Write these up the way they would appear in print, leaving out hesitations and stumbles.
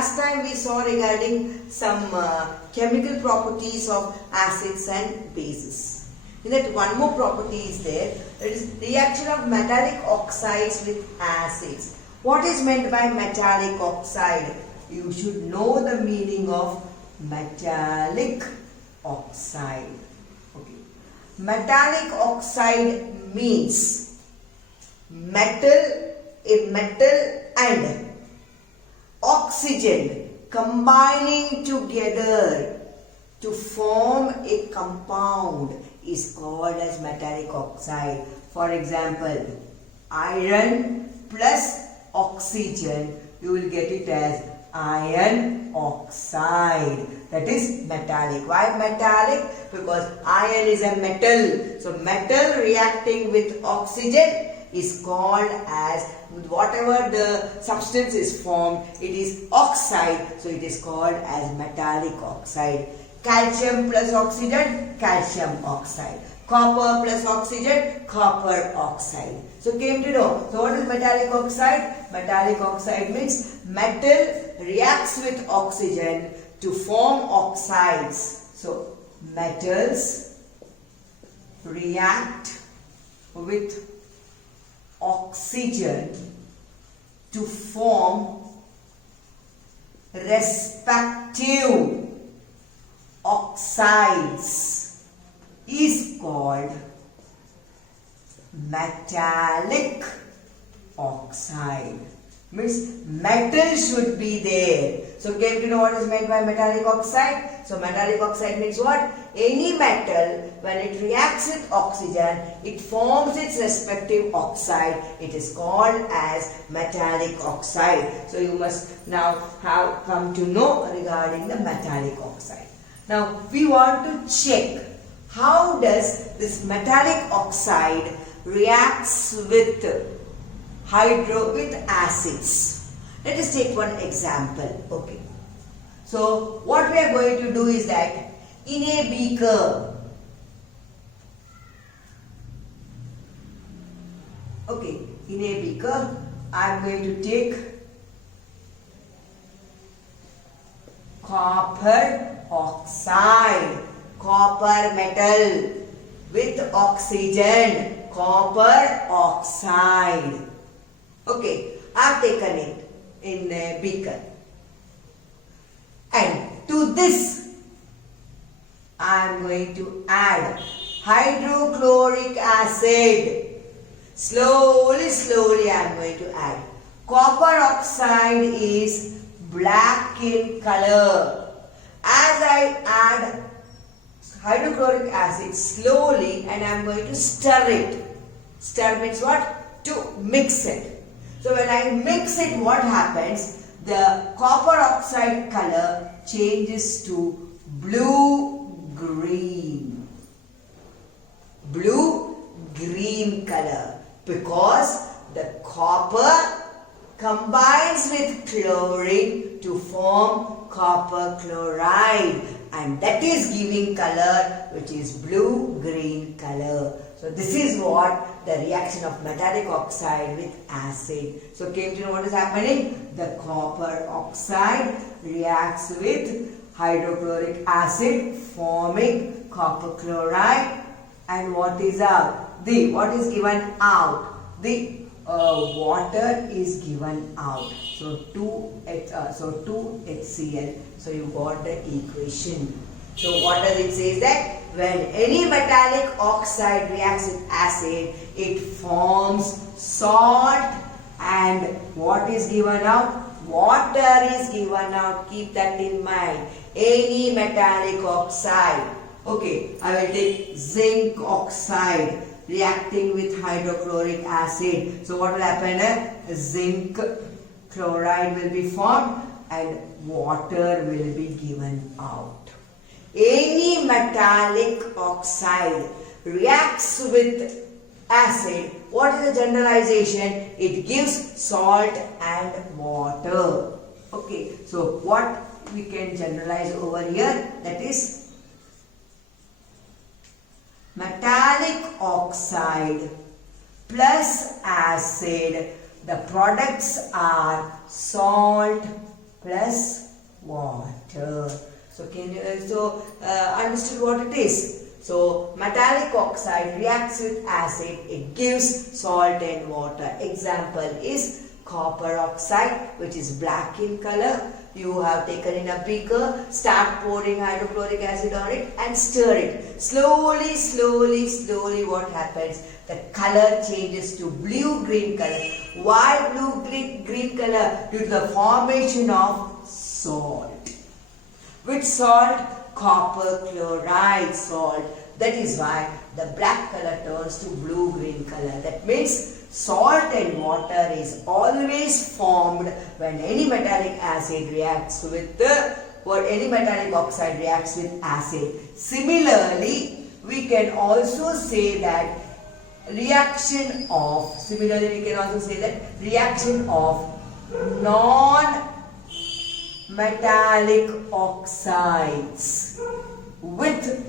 last time we saw regarding some chemical properties of acids and bases. In that, one more property is there, that is reaction of metallic oxides with acids. What is meant by metallic oxide? You should know the meaning of metallic oxide. Okay. Metallic oxide means metal and oxygen combining together to form a compound is called as metallic oxide. For example, iron plus oxygen, you will get it as iron oxide. That is metallic. Why metallic? Because iron is a metal. So metal reacting with oxygen is called as, whatever the substance is formed, it is oxide, so it is called as metallic oxide. Calcium plus oxygen, calcium oxide. Copper plus oxygen, copper oxide. So came to know. So what is metallic oxide? Metallic oxide means metal reacts with oxygen to form oxides. So metals react with oxygen to form respective oxides is called metallic oxide. Means metal should be there. So came to know what is meant by metallic oxide. So metallic oxide means what? Any metal, when it reacts with oxygen, it forms its respective oxide. It is called as metallic oxide. So you must now have come to know regarding the metallic oxide. Now we want to check how does this metallic oxide reacts with acids. Let us take one example. Okay. So what we are going to do is that in a beaker, I am going to take copper oxide, copper metal with oxygen, copper oxide. Okay, I have taken it in a beaker, and to this I am going to add hydrochloric acid. Slowly I am going to add. Copper oxide is black in color. As I add hydrochloric acid slowly, and I am going to stir it. Stir means what? To mix it. So when I mix it, what happens? The copper oxide color changes to blue-green. Blue-green color, because the copper combines with chlorine to form copper chloride, and that is giving color which is blue-green color. So this is what the reaction of metallic oxide with acid. So came to know what is happening? The copper oxide reacts with hydrochloric acid forming copper chloride, and what is out? What is given out? The water is given out. So 2HCl. So you got the equation. So what does it say? That when any metallic oxide reacts with acid, it forms salt, and what is given out? Water is given out. Keep that in mind. Any metallic oxide. Okay, I will take zinc oxide reacting with hydrochloric acid. So what will happen? Zinc chloride will be formed and water will be given out. Any metallic oxide reacts with acid. What is the generalization? It gives salt and water. Okay, so what we can generalize over here? That is metallic oxide plus acid. The products are salt plus water. So can you understood what it is? So metallic oxide reacts with acid, it gives salt and water. Example is copper oxide, which is black in color. You have taken in a beaker, start pouring hydrochloric acid on it and stir it. Slowly, slowly, slowly what happens? The color changes to blue-green color. Why blue-green color? Due to the formation of salt. Which salt? Copper chloride salt. That is why the black color turns to blue-green color. That means salt and water is always formed when any metallic acid reacts with any metallic oxide reacts with acid. Similarly, we can also say that reaction of non-metallic oxides with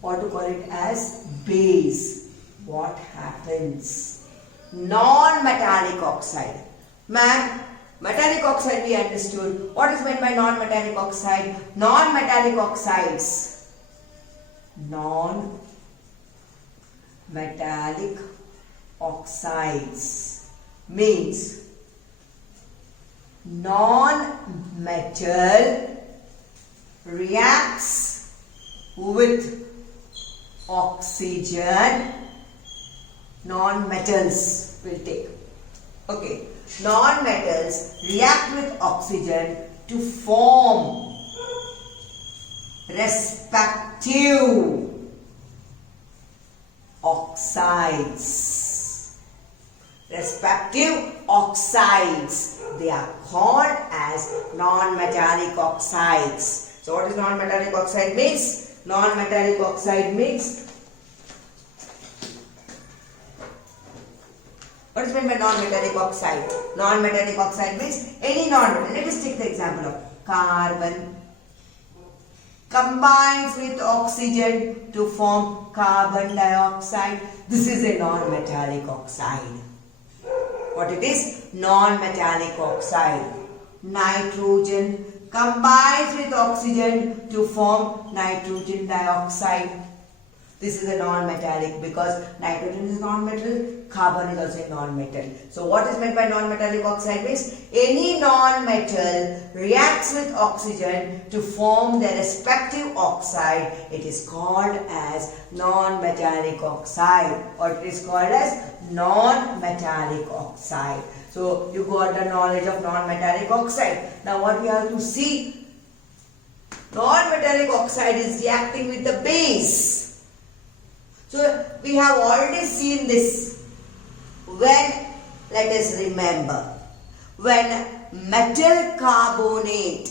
what to call it as base. What happens? Non-metallic oxide. Ma'am, metallic oxide we understood. What is meant by non-metallic oxide? Non-metallic oxides. Non-metallic oxides means non-metal reacts with oxygen. Non-metals will take. Okay. Non-metals react with oxygen to form respective oxides. Respective oxides. They are called as non-metallic oxides. So what is non-metallic oxide means? Non-metallic oxide means, what is meant by non-metallic oxide? Non-metallic oxide means any non-metal. Let us take the example of carbon combines with oxygen to form carbon dioxide. This is a non-metallic oxide. What it is? Non-metallic oxide. Nitrogen combines with oxygen to form nitrogen dioxide. This is a non-metallic because nitrogen is non-metal, carbon is also a non-metal. So what is meant by non-metallic oxide means any non-metal reacts with oxygen to form their respective oxide. It is called as non-metallic oxide, or it is called as non-metallic oxide. So you got the knowledge of non-metallic oxide. Now what we have to see? Non-metallic oxide is reacting with the base. So we have already seen this. When, let us remember, when metal carbonate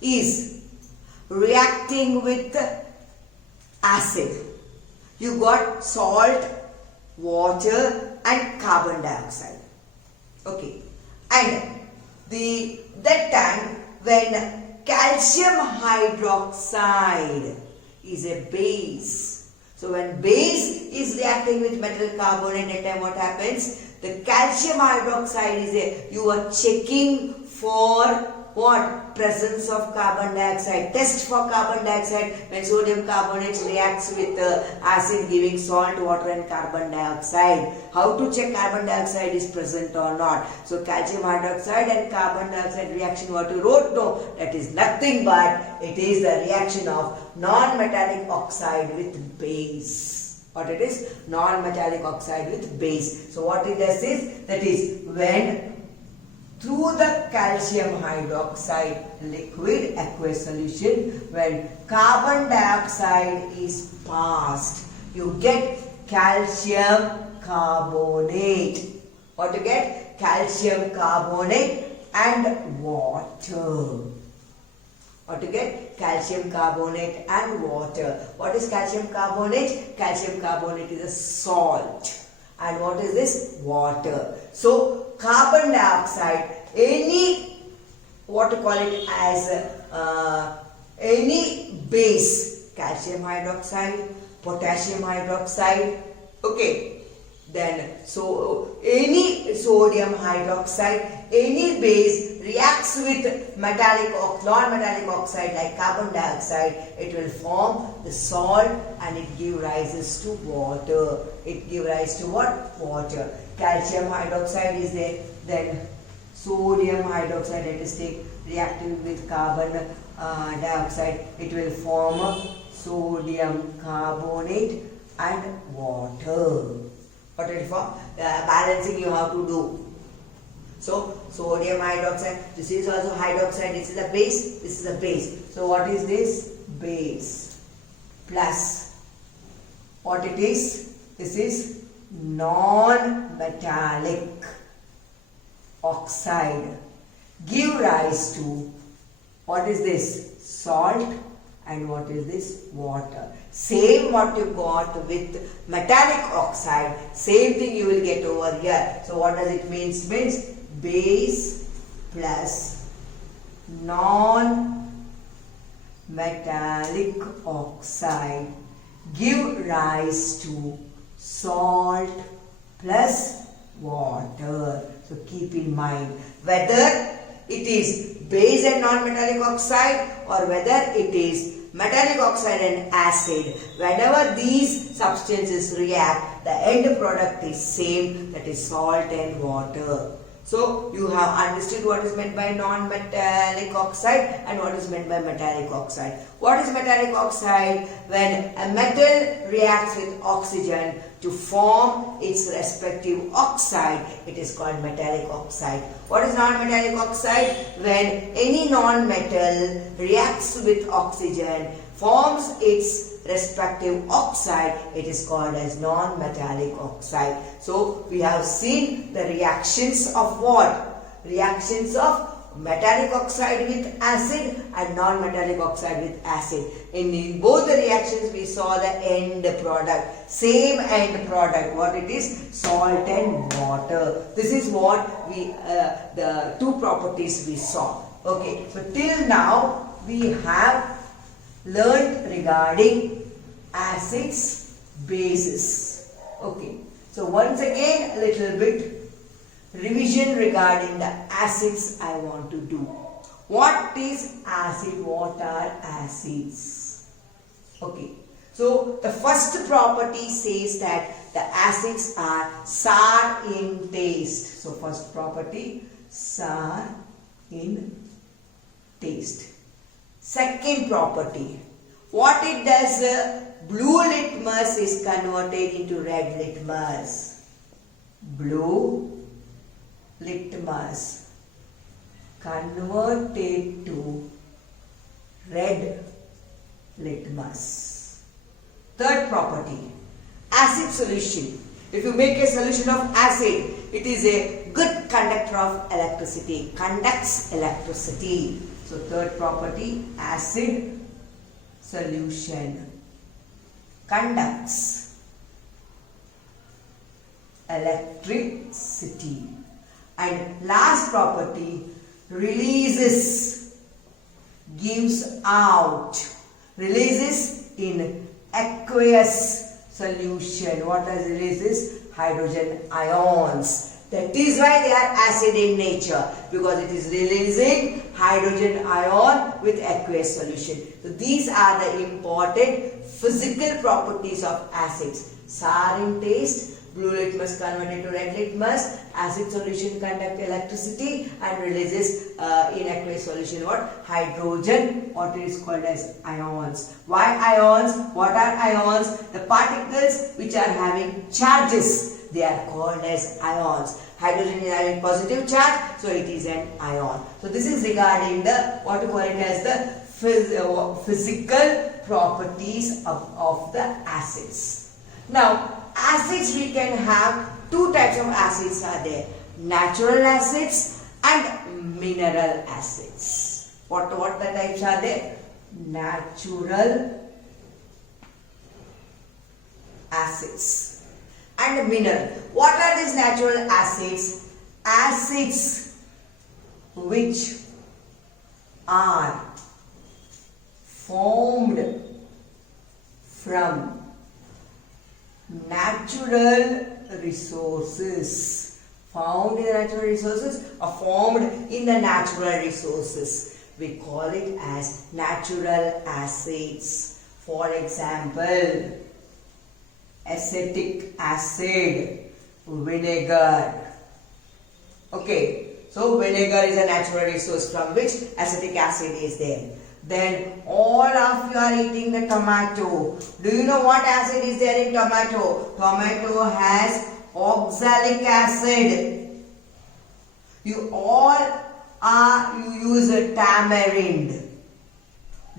is reacting with acid, you got salt, water and carbon dioxide. Okay. And that time when calcium hydroxide is a base. So when base is reacting with metal carbonate, at that time what happens? The calcium hydroxide is you are checking for what? Presence of carbon dioxide. Test for carbon dioxide when sodium carbonate reacts with acid giving salt, water and carbon dioxide. How to check carbon dioxide is present or not? So calcium hydroxide and carbon dioxide reaction, what you wrote? No, that is nothing but it is the reaction of non-metallic oxide with base. What it is? Non-metallic oxide with base. So what it does is, that is when through the calcium hydroxide liquid aqueous solution, when carbon dioxide is passed, you get calcium carbonate. What you get? Calcium carbonate and water. What you get? Calcium carbonate and water. What is calcium carbonate? Calcium carbonate is a salt. And what is this? Water. So carbon dioxide, any any base, calcium hydroxide, potassium hydroxide, okay, Then so any sodium hydroxide, any base reacts with non-metallic oxide like carbon dioxide, it will form the salt and it gives rise to water. It gives rise to what? Water. Calcium hydroxide is there. Then sodium hydroxide, let us take, reacting with carbon dioxide, it will form sodium carbonate and water. What will form? Balancing you have to do. So sodium hydroxide, this is also hydroxide, this is the base, this is the base. So what is this? Base plus what it is? This is non-metallic oxide. Give rise to what is this? Salt. And what is this? Water. Same what you got with metallic oxide, same thing you will get over here. So what does it mean? It means base plus non-metallic oxide give rise to salt plus water. So keep in mind whether it is base and non-metallic oxide or whether it is metallic oxide and acid, whenever these substances react, the end product is same, that is salt and water. So you have understood what is meant by non-metallic oxide and what is meant by metallic oxide. What is metallic oxide? When a metal reacts with oxygen to form its respective oxide, it is called metallic oxide. What is non-metallic oxide? When any non-metal reacts with oxygen, forms its respective oxide, it is called as non-metallic oxide. So we have seen the reactions of what? Reactions of metallic oxide with acid and non-metallic oxide with acid. In both the reactions we saw the end product, same end product. What it is? Salt and water. This is what we the two properties we saw. Okay, so till now we have learned regarding acids, bases. Okay, so once again a little bit revision regarding the acids I want to do. What is acid? What are acids? Okay, so the first property says that the acids are sour in taste. So first property, sour in taste. Second property, what it does, blue litmus is converted into red litmus. Blue litmus converted to red litmus. Third property, acid solution. If you make a solution of acid, it is a good conductor of electricity, conducts electricity. So third property, acid solution conducts electricity. And last property, releases, gives out, releases in aqueous solution. What does releases? Hydrogen ions. That is why they are acid in nature, because it is releasing hydrogen ion with aqueous solution. So these are the important physical properties of acids. Sour in taste, blue litmus converted to red litmus, acid solution conduct electricity and releases in aqueous solution what? Hydrogen, what is called as ions. Why ions? What are ions? The particles which are having charges, they are called as ions. Hydrogen is having positive charge, so it is an ion. So this is regarding the, what to call it as the physical properties of the acids. Now, acids we can have two types of acids are there, natural acids and mineral acids. What the types are there? Natural acids and mineral. What are these natural acids? Acids which are formed from natural resources. Found in the natural resources or formed in the natural resources. We call it as natural acids. For example, acetic acid, vinegar. Okay, so vinegar is a natural resource from which acetic acid is there. Then all of you are eating the tomato. Do you know what acid is there in tomato? Tomato has oxalic acid. You use tamarind.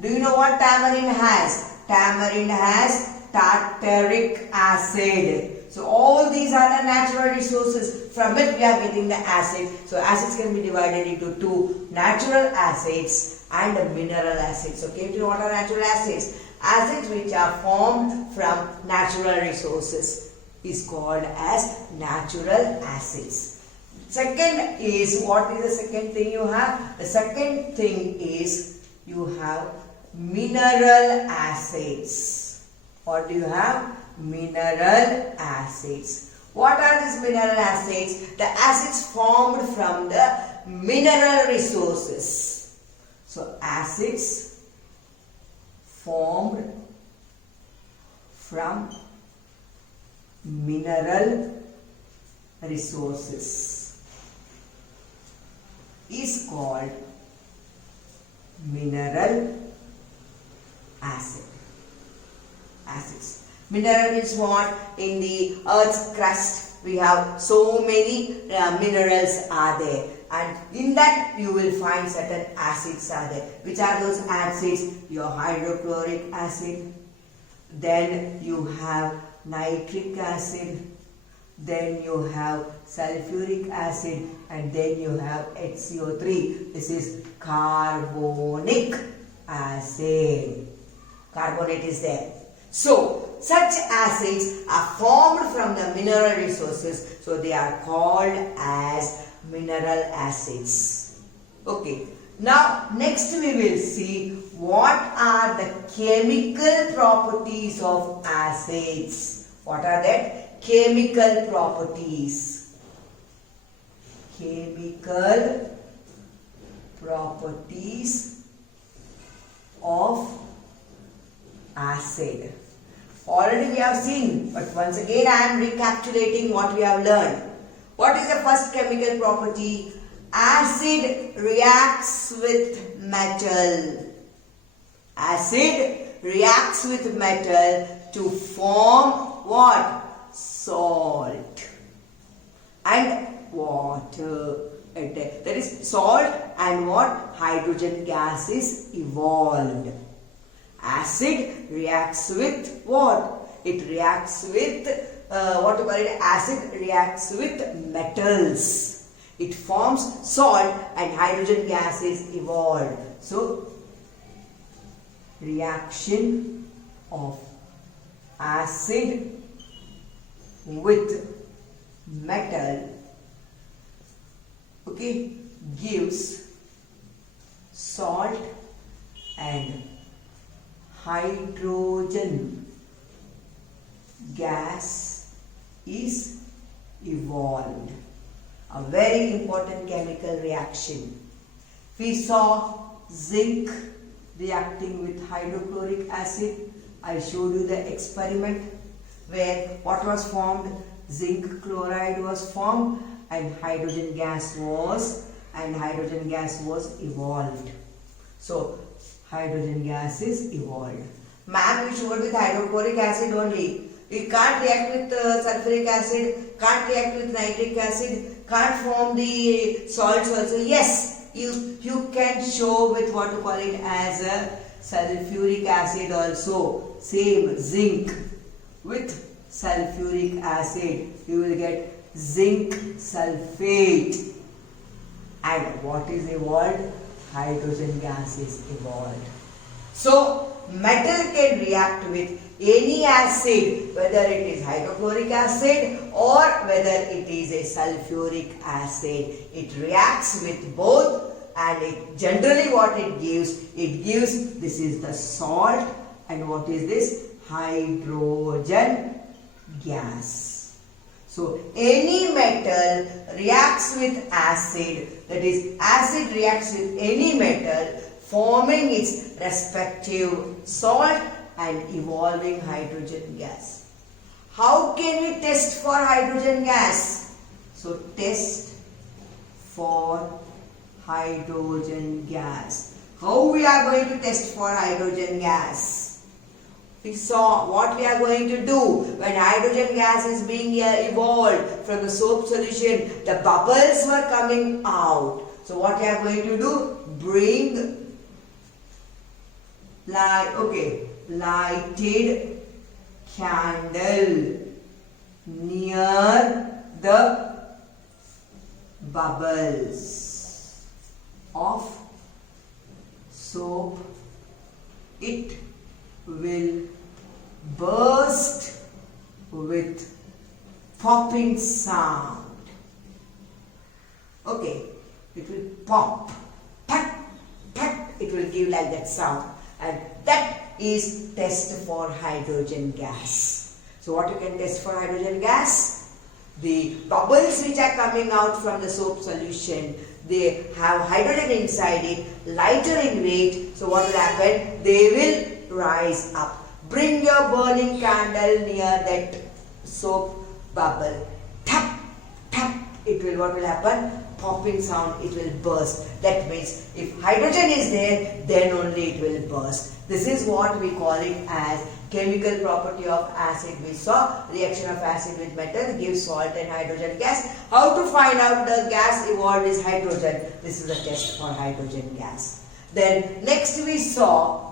Do you know what tamarind has? Tamarind has tartaric acid. So all these are the natural resources from which we are getting the acid. So acids can be divided into two, natural acids and mineral acids. Okay, do you know what are natural acids? Acids which are formed from natural resources is called as natural acids. Second is, what is the second thing you have? The second thing is you have mineral acids. What do you have? Mineral acids. What are these mineral acids? The acids formed from the mineral resources. So acids formed from mineral resources is called mineral acids. Mineral means what? In the earth's crust we have so many minerals are there, and in that you will find certain acids are there. Which are those acids? Your hydrochloric acid, then you have nitric acid, then you have sulfuric acid, and then you have HCO3. This is carbonic acid. Carbonate is there. So, such acids are formed from the mineral resources, so they are called as mineral acids. Okay. Now, next we will see what are the chemical properties of acids. What are that? Chemical properties. Chemical properties of acid. Already we have seen, but once again I am recapitulating what we have learned. What is the first chemical property? Acid reacts with metal. Acid reacts with metal to form what? Salt and water. That is, salt and what? Hydrogen gas is evolved. Acid reacts with what? It reacts with acid reacts with metals. It forms salt and hydrogen gas is evolved. So, reaction of acid with metal, okay, gives salt and hydrogen gas is evolved. A very important chemical reaction. We saw zinc reacting with hydrochloric acid. I showed you the experiment where what was formed? Zinc chloride was formed and hydrogen gas was evolved. So hydrogen gas is evolved. Ma'am, we showed with hydrochloric acid only. It can't react with sulfuric acid, can't react with nitric acid, can't form the salts also. Yes, you can show with what you call it as a sulfuric acid also. Same, zinc with sulfuric acid, you will get zinc sulfate. And what is evolved? Hydrogen gas is evolved. So, metal can react with any acid, whether it is hydrochloric acid or whether it is a sulfuric acid. It reacts with both, and it generally what it gives, this is the salt, and what is this? Hydrogen gas. So any metal reacts with acid, that is acid reacts with any metal, forming its respective salt and evolving hydrogen gas. How can we test for hydrogen gas? So test for hydrogen gas. How we are going to test for hydrogen gas? We saw what we are going to do when hydrogen gas is being evolved from the soap solution. The bubbles were coming out. So what we are going to do? Bring lighted candle near the bubbles of soap. It will burst with popping sound. Okay, it will pop, pat, pat, it will give like that sound, and that is test for hydrogen gas. So what you can test for hydrogen gas? The bubbles which are coming out from the soap solution, they have hydrogen inside it, lighter in weight. So what will happen? They will rise up. Bring your burning candle near that soap bubble. Tap, tap. It will, what will happen? Popping sound, it will burst. That means if hydrogen is there, then only it will burst. This is what we call it as chemical property of acid. We saw reaction of acid with metal gives salt and hydrogen gas. How to find out the gas evolved is hydrogen. This is a test for hydrogen gas. Then next we saw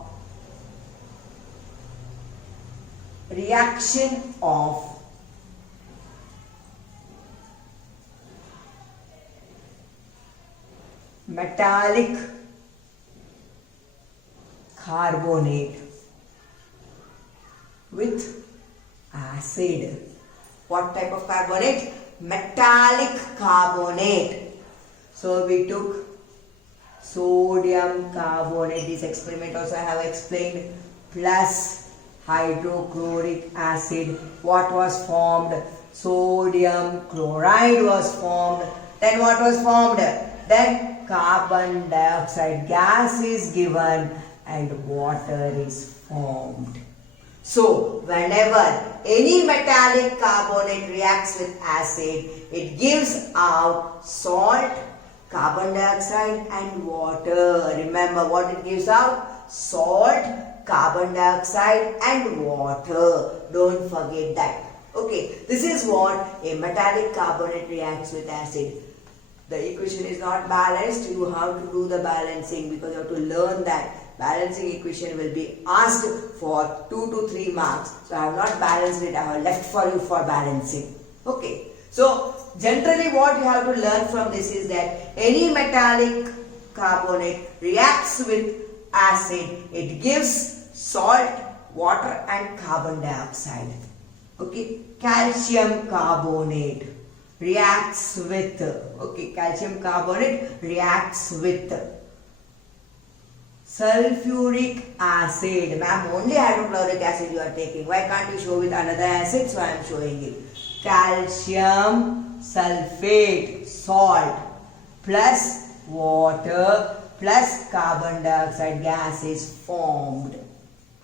reaction of metallic carbonate with acid. What type of carbonate? Metallic carbonate. So we took sodium carbonate. This experiment also I have explained, plus hydrochloric acid. What was formed? Sodium chloride was formed. Then what was formed? Then carbon dioxide gas is given and water is formed. So whenever any metallic carbonate reacts with acid, it gives out salt, carbon dioxide and water. Remember what it gives out? Salt, carbon dioxide and water. Don't forget that. Okay, this is what a metallic carbonate reacts with acid. The equation is not balanced. You have to do the balancing because you have to learn that. Balancing equation will be asked for 2 to 3 marks. So I have not balanced it. I have left for you for balancing. Okay. So generally what you have to learn from this is that any metallic carbonate reacts with acid. It gives salt, water and carbon dioxide. Okay. Calcium carbonate reacts with, calcium carbonate reacts with sulfuric acid. Ma'am, only hydrochloric acid you are taking. Why can't you show with another acid? So I am showing it. Calcium sulfate, salt, plus water, plus carbon dioxide gas is formed.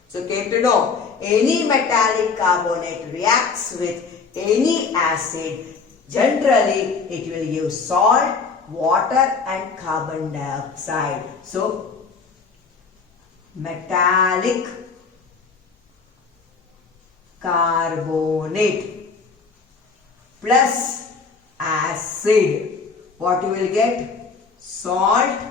So came to know, any metallic carbonate reacts with any acid. Generally, it will give salt, water and carbon dioxide. So, metallic carbonate plus acid. What you will get? Salt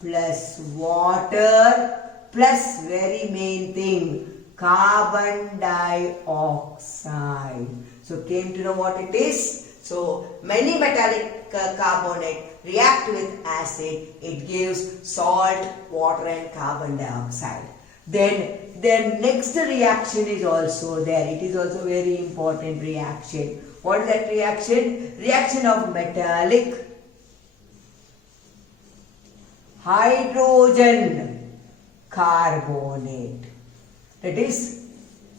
plus water plus very main thing, carbon dioxide. So came to know what it is. So many metallic carbonate react with acid. It gives salt, water and carbon dioxide. Then next reaction is also there. It is also very important reaction. What is that reaction? Reaction of metallic hydrogen carbonate. That is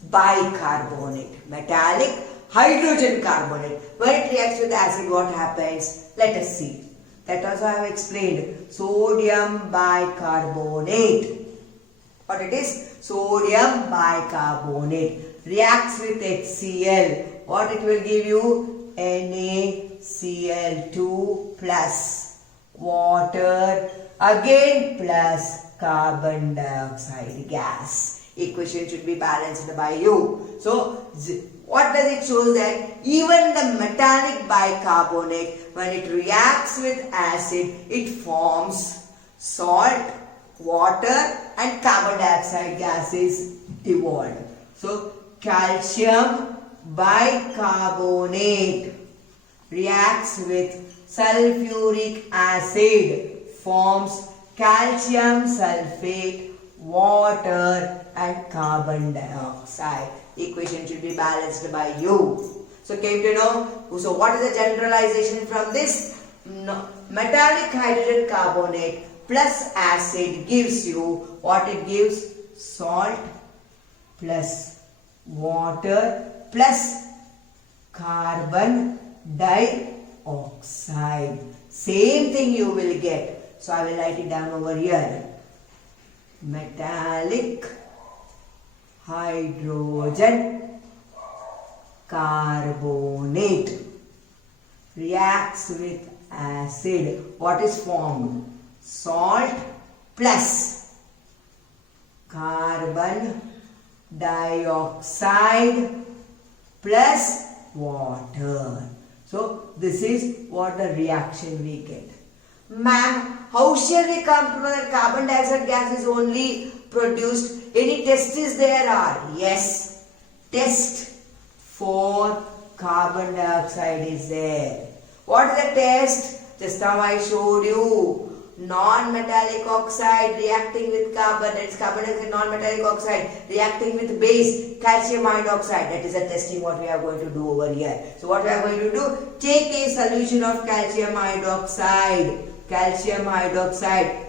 bicarbonate. Metallic hydrogen carbonate. When it reacts with acid, what happens? Let us see. That also I have explained. Sodium bicarbonate. What it is? Sodium bicarbonate. Reacts with HCl. What it will give you? NaCl2 plus water again plus carbon dioxide gas. Equation should be balanced by you. So, what does it show? That even the metallic bicarbonate, when it reacts with acid, it forms salt, water and carbon dioxide gas is evolved. So, calcium bicarbonate reacts with sulfuric acid, forms calcium sulfate, water and carbon dioxide. Equation should be balanced by you. So came to know. So what is the generalization from this? Metallic hydrogen carbonate plus acid gives you what it gives? Salt plus water plus carbon dioxide. Same thing you will get. So I will write it down over here. Metallic hydrogen carbonate reacts with acid. What is formed? Salt plus carbon dioxide plus water. So this is what the reaction we get. Ma'am, how shall we come to know that carbon dioxide gas is only produced? Any test is there are? Yes. Test for carbon dioxide is there. What is the test? Just now I showed you. Non-metallic oxide reacting with carbon, that is carbon dioxide, non-metallic oxide reacting with base, calcium hydroxide. That is the testing what we are going to do over here. So what we are going to do? Take a solution of calcium hydroxide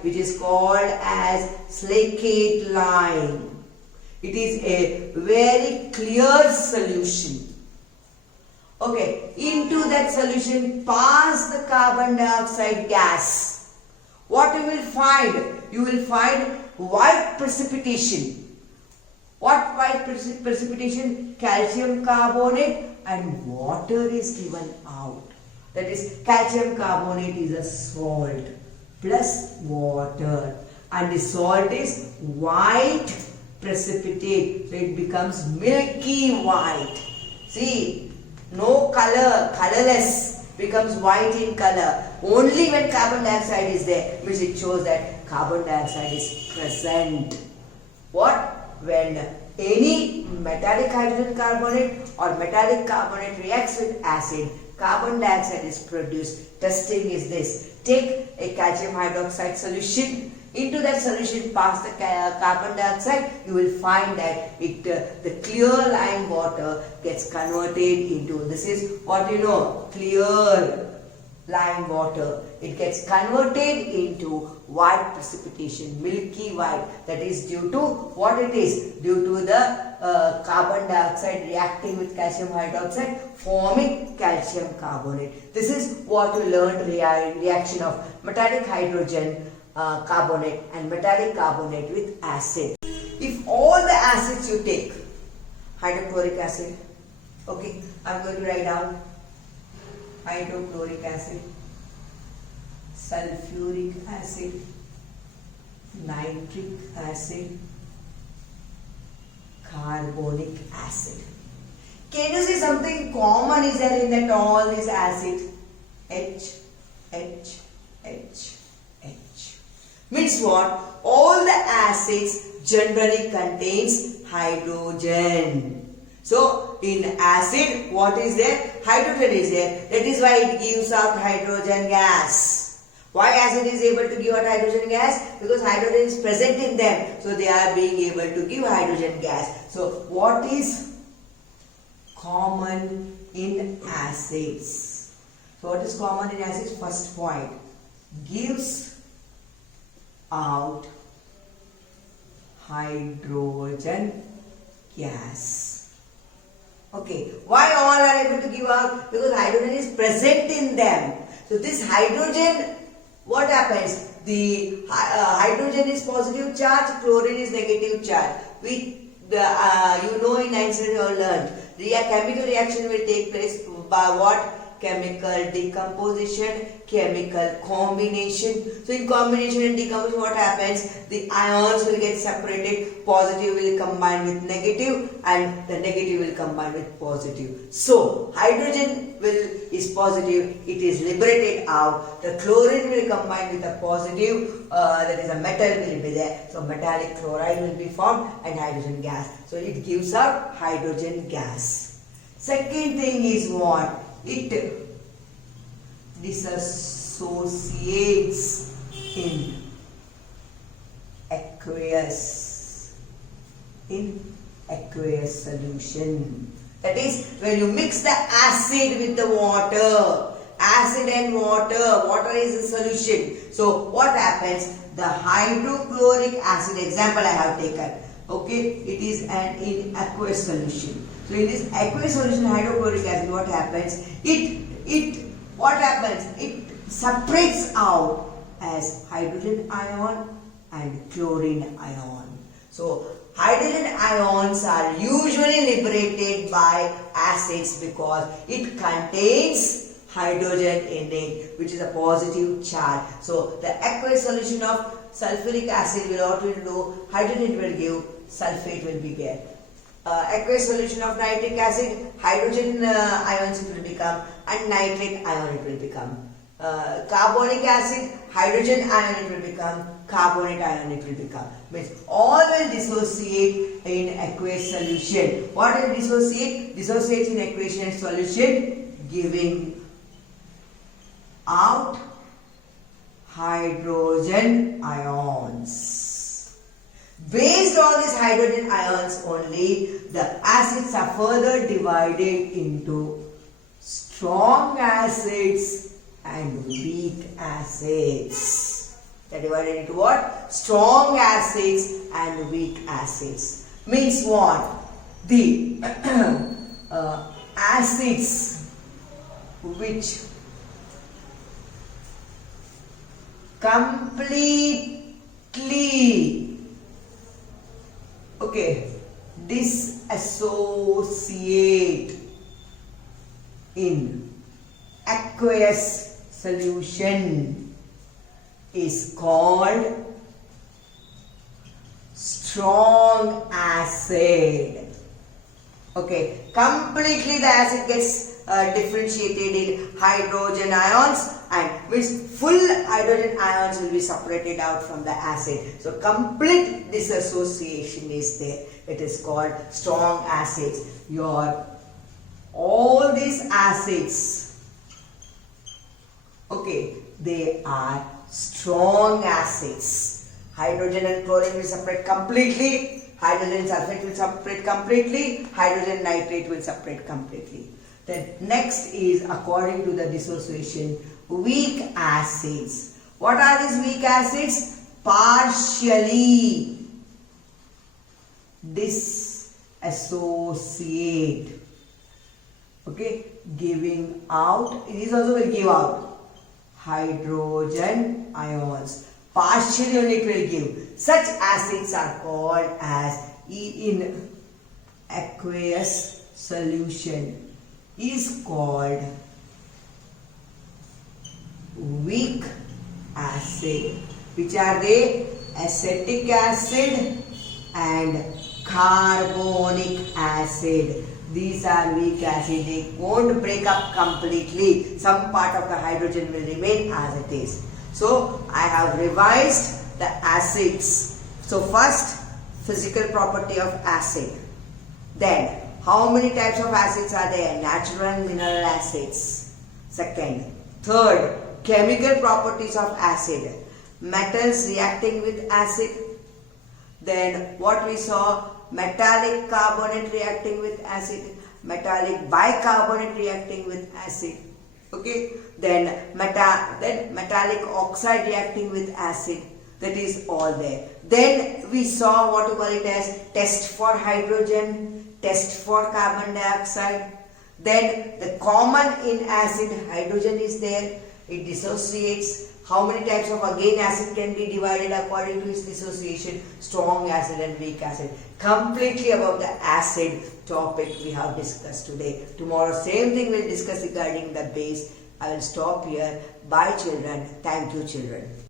which is called as silicate lime. It is a very clear solution. Okay, into that solution pass the carbon dioxide gas. What you will find? You will find white precipitation. What white precipitation? Calcium carbonate and water is given out. That is, calcium carbonate is a salt plus water, and the salt is white precipitate, so it becomes milky white. See, no color, colorless, becomes white in color. Only when carbon dioxide is there, which it shows that carbon dioxide is present. What? When any metallic hydrogen carbonate or metallic carbonate reacts with acid, carbon dioxide is produced. Testing is this. Take a calcium hydroxide solution. Into that solution pass the carbon dioxide. You will find that the clear lime water gets converted into, this is what you know, clear lime water. It gets converted into white precipitation, milky white. That is due to what it is? Due to the carbon dioxide reacting with calcium hydroxide, forming calcium carbonate. This is what you learned, reaction of metallic hydrogen carbonate and metallic carbonate with acid. If all the acids you take, hydrochloric acid, okay, I am going to write down hydrochloric acid, sulfuric acid, nitric acid, carbonic acid. Can you see something common is there in that all these acids? H, H, H, H. Means what? All the acids generally contains hydrogen. So in acid, what is there? Hydrogen is there. That is why it gives out hydrogen gas. Why acid is able to give out hydrogen gas? Because hydrogen is present in them. So they are being able to give hydrogen gas. So what is common in acids? So what is common in acids? First point, gives out hydrogen gas. Okay, why all are able to give out? Because hydrogen is present in them. So this hydrogen, what happens? The hydrogen is positive charge, chlorine is negative charge. In 9th standard you have learned. Chemical reaction will take place by what? Chemical decomposition, chemical combination. So in combination and decomposition, what happens? The ions will get separated. Positive will combine with negative, and the negative will combine with positive. So hydrogen is positive. It is liberated out. The chlorine will combine with a positive. That is a metal will be there. So metallic chloride will be formed and hydrogen gas. So it gives out hydrogen gas. Second thing is what? It dissociates in aqueous solution. That is, when you mix the acid with the water, acid and water is a solution. So what happens? The hydrochloric acid example I have taken. Okay, it is in aqueous solution. So in this aqueous solution, hydrochloric acid, what happens? It separates out as hydrogen ion and chlorine ion. So hydrogen ions are usually liberated by acids because it contains hydrogen in it, which is a positive charge. So the aqueous solution of sulfuric acid will what will do? Hydrogen will give, sulfate will be there. Aqueous solution of nitric acid, hydrogen ions it will become, and nitrate ion it will become. Carbonic acid, hydrogen ion it will become, carbonate ion it will become. Means all will dissociate in aqueous solution. What will dissociate? Dissociates in aqueous solution, giving out hydrogen ions. Based on these hydrogen ions only, the acids are further divided into strong acids and weak acids. They are divided into what? Strong acids and weak acids. Means what? The acids which completely dissociate in aqueous solution is called strong acid. Okay, completely the acid gets differentiated in hydrogen ions, and means full hydrogen ions will be separated out from the acid. So complete dissociation is there. It is called strong acids. All these acids, okay, they are strong acids. Hydrogen and chlorine will separate completely. Hydrogen sulfate will separate completely. Hydrogen nitrate will separate completely. Then next is, according to the dissociation, weak acids. What are these weak acids? Partially dissociate. Okay, giving out, these also will give out hydrogen ions. Partially only it will give. Such acids are called as, in aqueous solution, is called weak acid. Which are they? Acetic acid and carbonic acid. These are weak acid. They won't break up completely. Some part of the hydrogen will remain as it is. So I have revised the acids. So first, physical property of acid. Then, how many types of acids are there? Natural and mineral acids. Second. Third, chemical properties of acid. Metals reacting with acid. Then what we saw? Metallic carbonate reacting with acid. Metallic bicarbonate reacting with acid. Okay. Then metallic oxide reacting with acid. That is all there. Then we saw what we call it as test for hydrogen, test for carbon dioxide. Then the common in acid hydrogen is there. It dissociates. How many types of again acid can be divided according to its dissociation? Strong acid and weak acid. Completely about the acid topic we have discussed today. Tomorrow same thing we'll discuss regarding the base. I will stop here. Bye children. Thank you children.